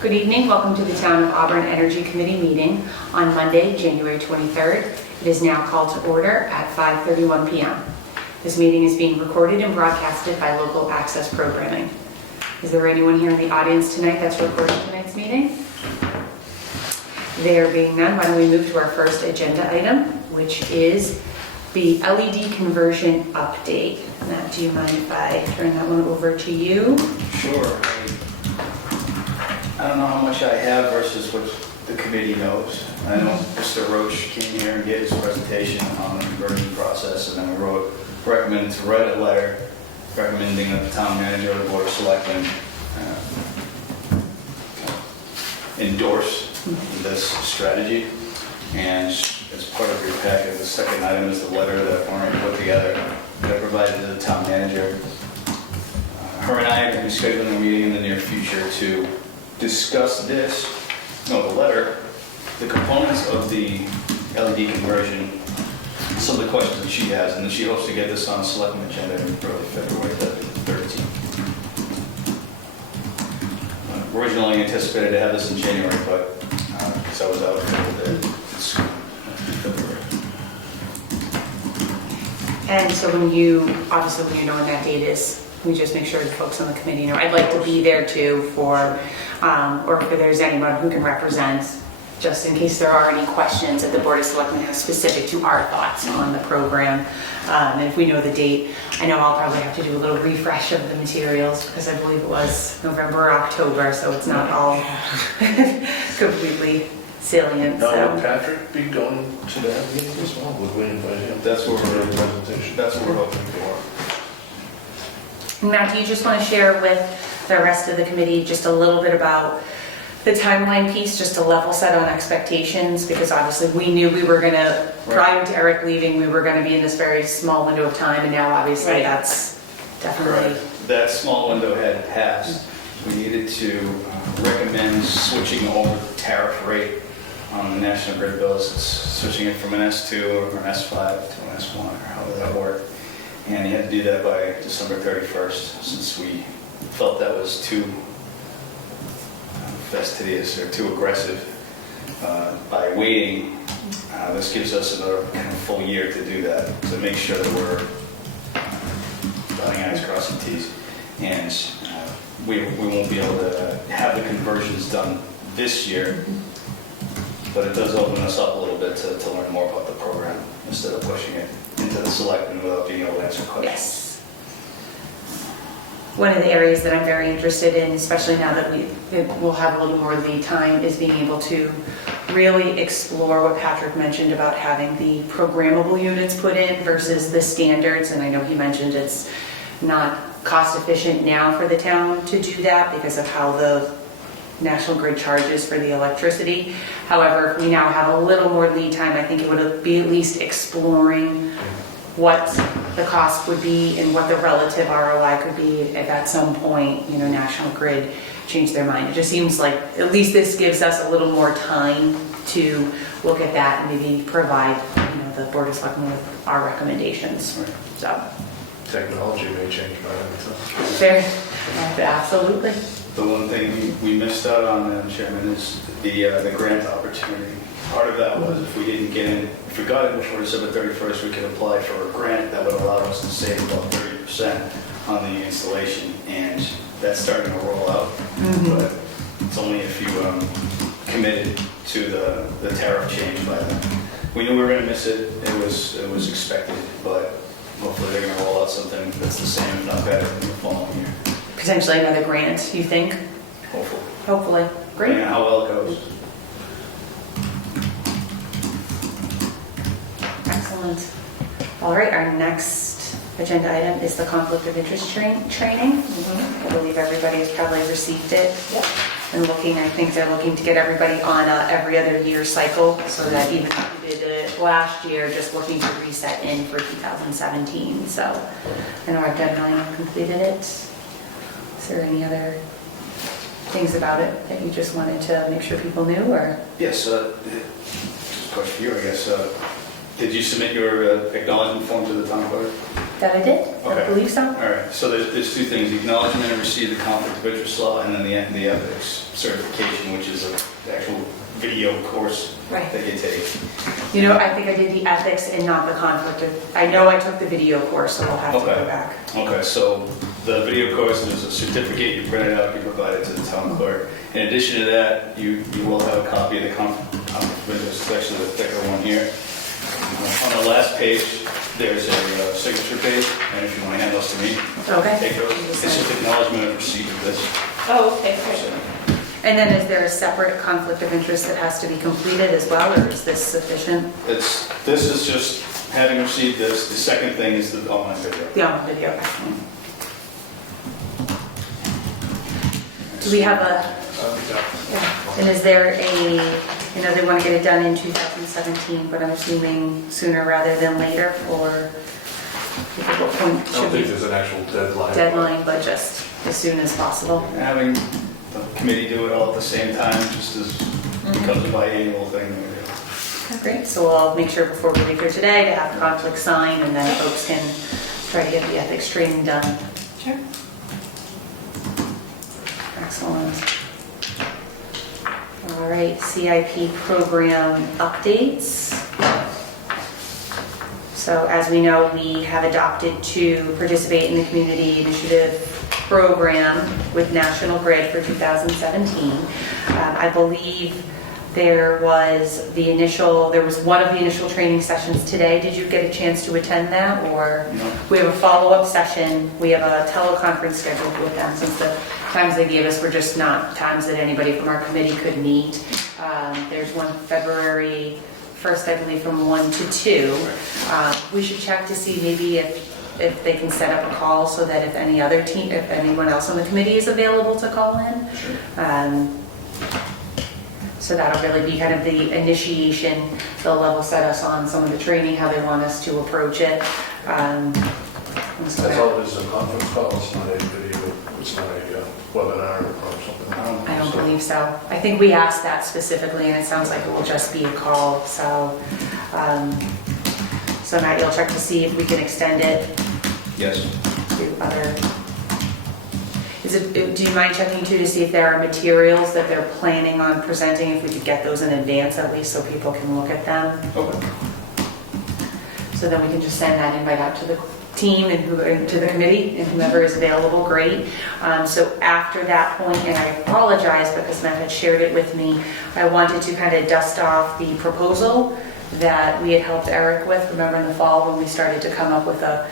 Good evening. Welcome to the Town of Auburn Energy Committee meeting on Monday, January 23rd. It is now called to order at 5:31 p.m. This meeting is being recorded and broadcasted by local access programming. Is there anyone here in the audience tonight that's recording tonight's meeting? There being none, why don't we move to our first agenda item, which is the LED conversion update. Matt, do you mind if I turn that one over to you? Sure. I don't know how much I have versus what the committee knows. I know Mr. Roach came here and gave his presentation on the conversion process, and then we recommended to write a letter recommending that the town manager or the board of selectmen endorse this strategy. And as part of your packet, the second item is the letter that Warren put together that I provided to the town manager. Her and I are going to be scheduling a meeting in the near future to discuss the letter, the components of the LED conversion, some of the questions that she has, and then she hopes to get this on a selectment agenda in early February 13th. Originally anticipated to have this in January, but because I was out for a little bit, it's February. And so when you know when that date is, we just make sure the folks on the committee know. I'd like to be there too or if there's anyone who can represent, just in case there are any questions that the Board of Selectmen have specific to our thoughts on the program. And if we know the date, I know I'll probably have to do a little refresh of the materials because I believe it was November or October, so it's not all completely salient. Now, So. will Patrick be going to that meeting as well? Would we invite him? That's what for we're a presentation. That's what we're hoping for. Matt, do you just want to share with the rest of the committee just a little bit about the timeline piece, just to level set on expectations? Because obviously we knew we were going to, prior to Eric leaving, we were going to be in this very small window of time, and now obviously that's definitely... Correct. That small window had passed. We needed to recommend switching over the tariff rate on the National Grid bills, switching it from an S2 or an S5 to an S1, or however that worked. And you had to do that by December 31st, since we felt that was too fastidious or too aggressive. By waiting, this gives us another kind of full year to do that, to make sure that we're dotting I's, crossing T's. And we won't be able to have the conversions done this year, but it does open us up a little bit to learn more about the program instead of pushing it into the selectmen without being able to answer questions. Yes. One of the areas that I'm very interested in, especially now that we'll have a little more lead time, is being able to really explore what Patrick mentioned about having the programmable units put in versus the standards. And I know he mentioned it's not cost efficient now for the town to do that because of how the National Grid charges for the electricity. However, if we now have a little more lead time, I think it would be at least exploring what the cost would be and what the relative ROI could be if at some point, National Grid changed their mind. It just seems like at least this gives us a little more time to look at that and maybe provide, the Board of Selectmen with our recommendations. Right. So. Technology may change by then. Fair. Absolutely. The one thing we missed out on, Madam Chairman, is the grant opportunity. Part of that was if we got in before December 31st, we could apply for a grant that would allow us to save about 30% on the installation, and that's starting to roll out. Mm-hmm. But it's only if you committed to the tariff change by then. We knew we were going to miss it. It was expected, but hopefully they're going to roll out something that's the same, if not better, in the following year. Potentially another grant, you think? Hopefully. Hopefully. Great. Yeah, how well it goes. Excellent. All right, our next agenda item is the conflict of interest training. I believe everybody has probably received it. Yep. And I think they're looking to get everybody on a every other year cycle, so that even if we did it last year, just looking to reset in for 2017. So I know our deadline completed it. Is there any other things about it that you just wanted to make sure people knew, or? Yes, just a question for you, I guess. Did you submit your acknowledgement form to the town clerk? That I did, I Okay. believe so. All right, so there's two things, the acknowledgement and receive the conflict of interest law, and then the ethics certification, which is the actual video course Right. that you take. You know, I think I did the ethics and not the conflict of, I know I took the video course, so I'll have to Okay. go back. Okay, so the video course, there's a certificate you print it out, you provide it to the town clerk. In addition to that, you will have a copy of the conflict of interest, it's actually the thicker one here. On the last page, there's a signature page, and if you want to hand those to me, Okay. take those. It's just acknowledgement of receipt of this. Oh, okay, great. And then is there a separate conflict of interest that has to be completed as well, or is this sufficient? This is just having received this. The second thing is the online video. The on video. Do we have a, and is there a, you know, they want to get it done in 2017, but I'm assuming sooner rather than later, or at what point I don't should think we, there's an actual deadline, but just as soon as possible? Having the committee do it all at the same time, just as becomes a biannual thing. that we do. Okay, great, so I'll make sure before we leave here today to have conflict signed, and then folks can try to get the ethics training done. Sure. Excellent. All right, CIP program updates. So as we know, we have adopted to participate in the community initiative program with National Grid for 2017. I believe there was one of the initial training sessions today. Did you get a chance to attend that, or? No. We have a follow-up session. We have a teleconference scheduled with them, since the times they gave us were just not times that anybody from our committee could meet. There's one February 1st, I believe, from 1 to 2. We should check to see maybe if they can set up a call, so that if anyone else on the committee is available to call in. So that'll really be kind of the initiation. They'll level set us on some of the training, how they want us to approach it. That's all it is, a conference call, it's not a video, it's not a webinar or something. I don't believe so. I think we asked that specifically, and it sounds like it will just be a call, so. So Matt, you'll check to see if we can extend it Yes. to other. Do you mind checking too to see if there are materials that they're planning on presenting, if we could get those in advance at least, so people can look at them? Okay. So then we can just send that invite out to the team and to the committee, and whoever is available, great. So after that point, and I apologize because Matt had shared it with me, I wanted to kind of dust off the proposal that we had helped Eric with, remember in the fall when we started to come up with a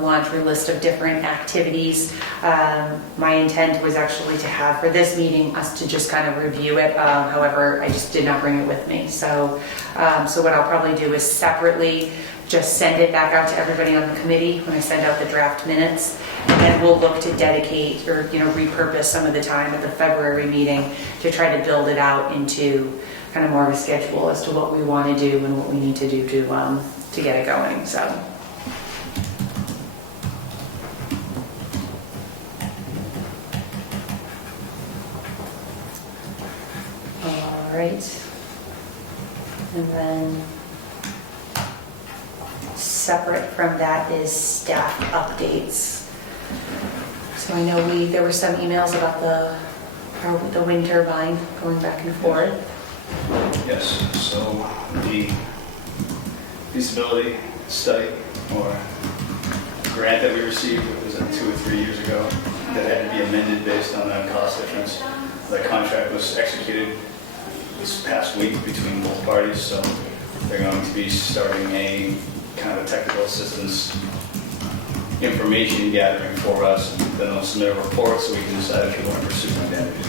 laundry list of different activities. My intent was actually to have for this meeting us to just kind of review it. However, I just did not bring it with me. So what I'll probably do is separately just send it back out to everybody on the committee when I send out the draft minutes. And then we'll look to dedicate or repurpose some of the time at the February meeting to try to build it out into kind of more of a schedule as to what we want to do and what we need to do to get it going. So. All right. And then separate from that is staff updates. So I know there were some emails about the wind turbine going back and forth. Yes, so the feasibility study or grant that we received, it was 2 or 3 years ago, that had to be amended based on the cost difference. The contract was executed this past week between both parties, so they're going to be starting a kind of a technical assistance information gathering for us, and then they'll submit a report so we can decide if we want to pursue my damages.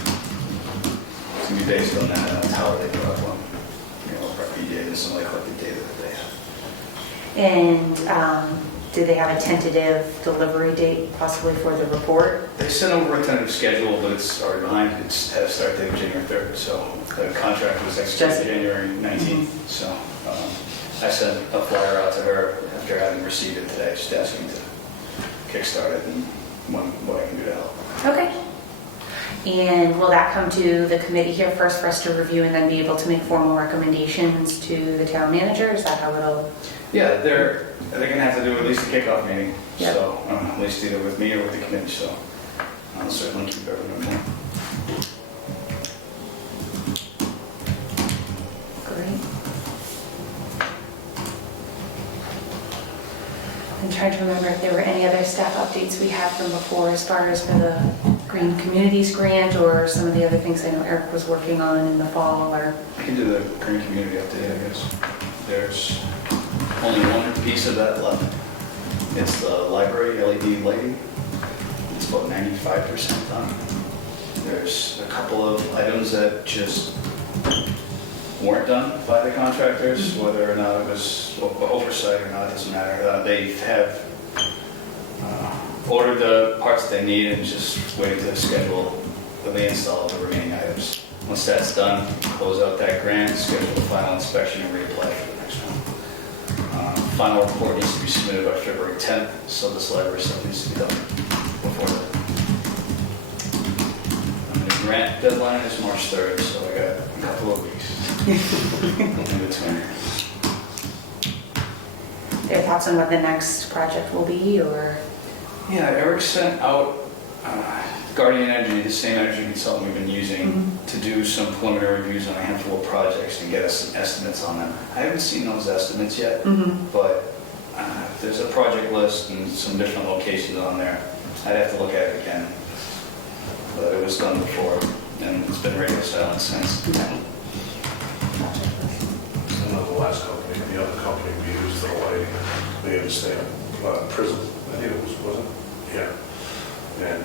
It's going to be based on that, that's how they go up on, RP data, and some like collected data that they have. And do they have a tentative delivery date possibly for the report? They sent over a tentative schedule, but it's already behind. It's had a start date of January 3rd, so the contract was executed January 19th. So I sent a flyer out to her after having received it today, just asking to kickstart it and what I can do to help. Okay. And will that come to the committee here first for us to review and then be able to make formal recommendations to the town manager? Is that how it'll? Yeah, they're going to have to do at least a kickoff meeting Yeah. So, at least either with me or with the committee, so I'll certainly keep everyone informed. Great. I'm trying to remember if there were any other staff updates we had from before as far as for the Green Communities Grant or some of the other things I know Eric was working on in the fall or... I can do the Green Community update, I guess. There's only one piece of that left. It's the library LED lighting. It's about 95% done. There's a couple of items that just weren't done by the contractors, whether or not it was oversight or not, it doesn't matter. They have ordered the parts they need and just waiting to schedule the install of the remaining items. Once that's done, close out that grant, schedule the final inspection and reapply for the next one. Final report needs to be submitted by February 10th, so this library stuff needs to be done before that. And the grant deadline is March 3rd, so I got a couple of weeks in between. Your thoughts on what the next project will be or... Yeah, Eric sent out Guardian Energy, the same energy consultant we've been using, to do some preliminary reviews on a handful of projects and get us some estimates on them. I haven't seen those estimates yet, but there's a project list and some different locations on there. I'd have to look at it again. But it was done before, and it's been radio silent since. I know the last company, the other company we used for the lighting, they understand, prison, I think it was, wasn't it? Yeah. And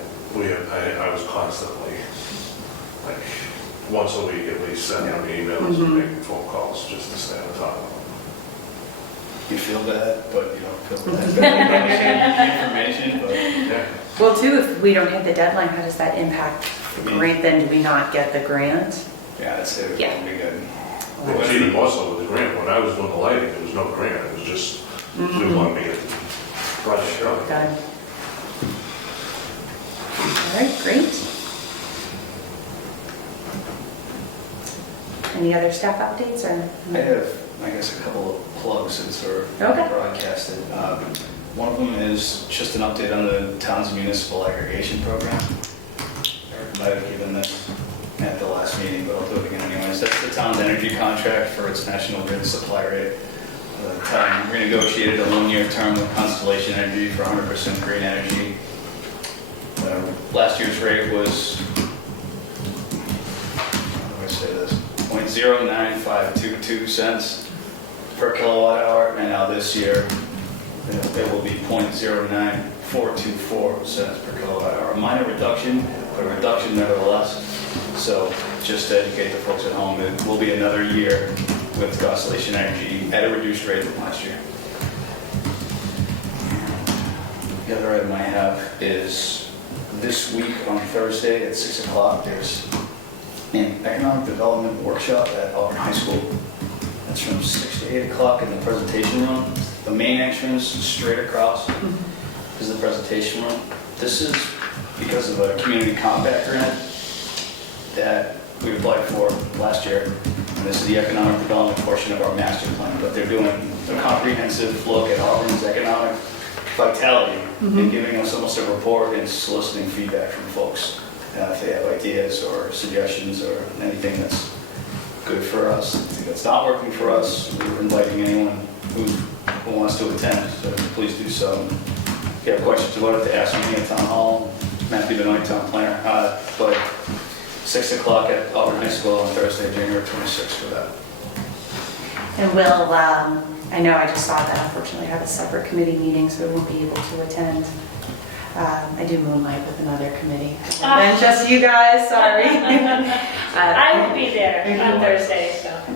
I was constantly, like, once a week at least, sending them emails and making phone calls just to stay on top of them. You feel bad, but you don't feel bad. Information, but Yeah. Well, too, if we don't hit the deadline, how does that impact the grant? Then do we not get the grant? yeah, I'd say it would Yeah. be good. It was even more so with the grant. When I was doing the lighting, there was no grant. It was just, we wanted to get the project done. Got it. All right, great. Any other staff updates or? I have, I guess, a couple of plugs since we're Okay. broadcasted. One of them is just an update on the town's municipal aggregation program. Eric might have given this at the last meeting, but I'll do it again anyways. That's the town's energy contract for its national grid supply rate. The town renegotiated a one-year term with Constellation Energy for 100% green energy. Last year's rate was, how do I say this, 0.09522 cents per kilowatt hour, and now this year it will be 0.09424 cents per kilowatt hour. A minor reduction, but a reduction nevertheless. So just to educate the folks at home, it will be another year with Constellation Energy at a reduced rate than last year. The other item I have is this week on Thursday at 6 o'clock, there's an economic development workshop at Auburn High School. That's from 6 to 8 o'clock in the presentation room. The main entrance straight across is the presentation room. This is because of a community compact grant that we applied for last year. And this is the economic development portion of our master plan, but they're doing a comprehensive look at Auburn's economic vitality and giving us almost a report and soliciting feedback from folks if they have ideas or suggestions or anything that's good for us. If it's not working for us, we're inviting anyone who wants to attend, so please do so. If you have questions about it, to ask me at Town Hall, Matthew Benoit, Town Planner, but 6 o'clock at Auburn High School on Thursday, January 26th for that. And we'll, I know I just saw that unfortunately I have a separate committee meeting, so we won't be able to attend. I do moonlight with another committee. And just you guys, sorry. I will be there on Thursday, so I'm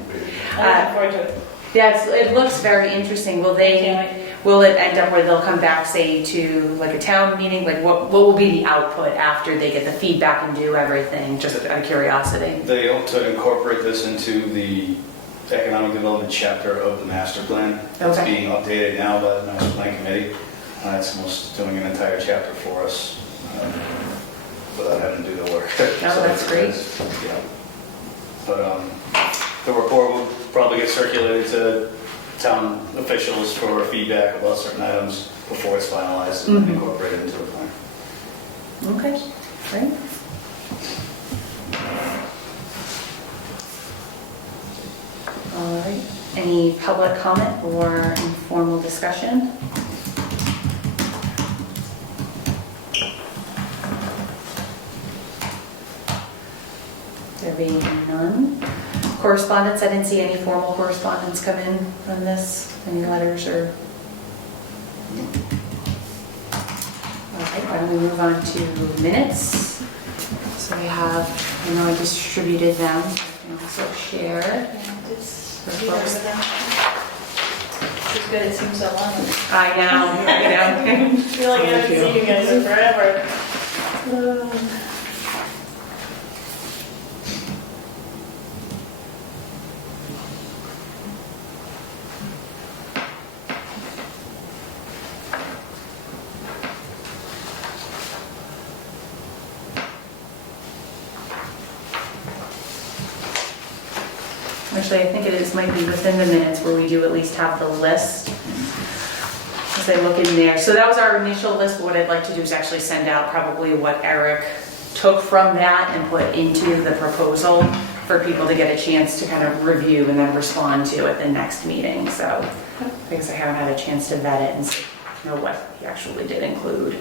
looking forward to it. Yeah, it looks very interesting. Will it end up where they'll come back, say, to like a town meeting? Like what will be the output after they get the feedback and do everything, just out of curiosity? They hope to incorporate this into the economic development chapter of the master plan. It's Okay. being updated now by the master plan committee. It's almost doing an entire chapter for us without having to do the work. Oh, that's great. Yeah. But the report will probably get circulated to town officials for feedback about certain items. before it's finalized and Mhm. incorporated into the plan. Okay, great. All right, any public comment or informal discussion? There being none. Correspondence, I didn't see any formal correspondence come in on this, any letters or? All right, why don't we move on to minutes? So we have, I know I distributed them, and also share. And it's, you remember that? It's good, it seems so long. I know, I feel like I haven't seen you guys in forever. Actually, I think it is, might be within the minutes where we do at least have the list. As I look in there. So that was our initial list, but what I'd like to do is actually send out probably what Eric took from that and put into the proposal for people to get a chance to kind of review and then respond to at the next meeting. So, because I haven't had a chance to vet it and know what he actually did include.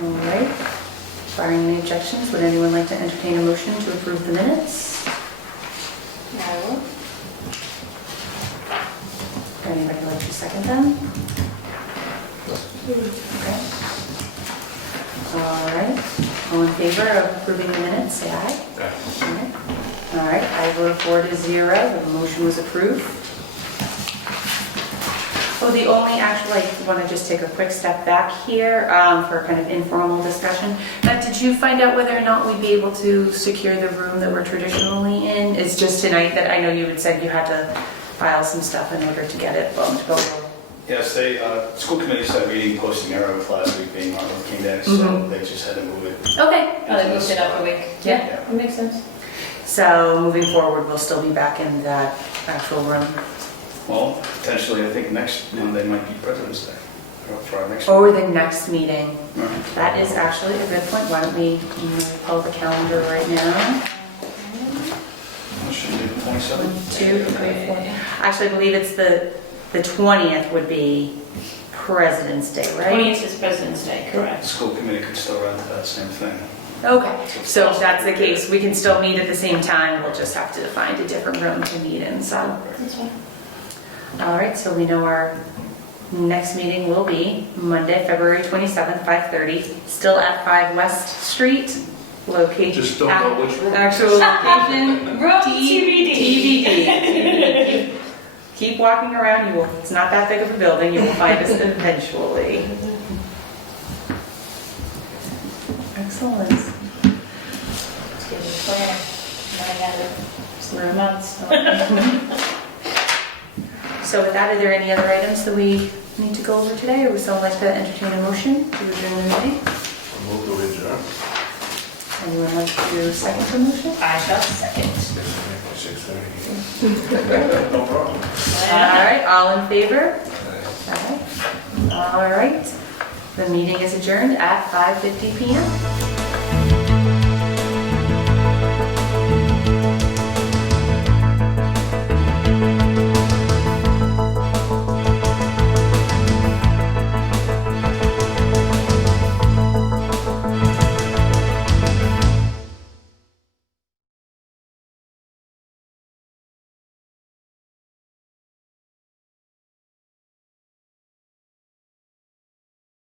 All right. Barring any objections, would anyone like to entertain a motion to approve the minutes? I will. Would anybody like to second them? Okay. All right. All in favor of approving the minutes, say aye. Yeah. All right, I vote 4-0, the motion was approved. Oh, the only actual, I want to just take a quick step back here for kind of informal discussion. Matt, did you find out whether or not we'd be able to secure the room that we're traditionally in? It's just tonight that I know you had said you had to file some stuff in order to get it booked, but Yes, they, school committee started meeting posting error with last week being Martin Luther King Day, so Mhm. they just had to move it. okay. Oh, they moved it up a week. Yeah. That makes sense. So moving forward, we'll still be back in that actual room. Well, potentially, I think next Monday might be President's Day, for our next. Or the next meeting. Right. That is actually a good point. Why don't we pull the calendar right now? It should be the 27th. 1, 2, 3, 4. Actually, I believe it's the 20th would be President's Day, right? 20th is President's Day, The correct. school committee could still run to that same thing. Okay, so if that's the case, we can still meet at the same time. We'll just have to find a different room to meet in, so. That's fine. All right, so we know our next meeting will be Monday, February 27th, 5:30, still at 5 West Street, located. Just don't know which room. Actual location. Room TBD. TBD. Keep walking around, you will, it's not that big of a building, you will find us eventually. Excellent. Let's get a plan. I had it for months. So with that, are there any other items that we need to go over today, or would someone like to entertain a motion to adjourn the meeting? Move to adjourn. Anyone like to second the motion? I shall second. 6:30. No problem. All right, all in favor? Aye. All right, the meeting is adjourned at 5:50 PM.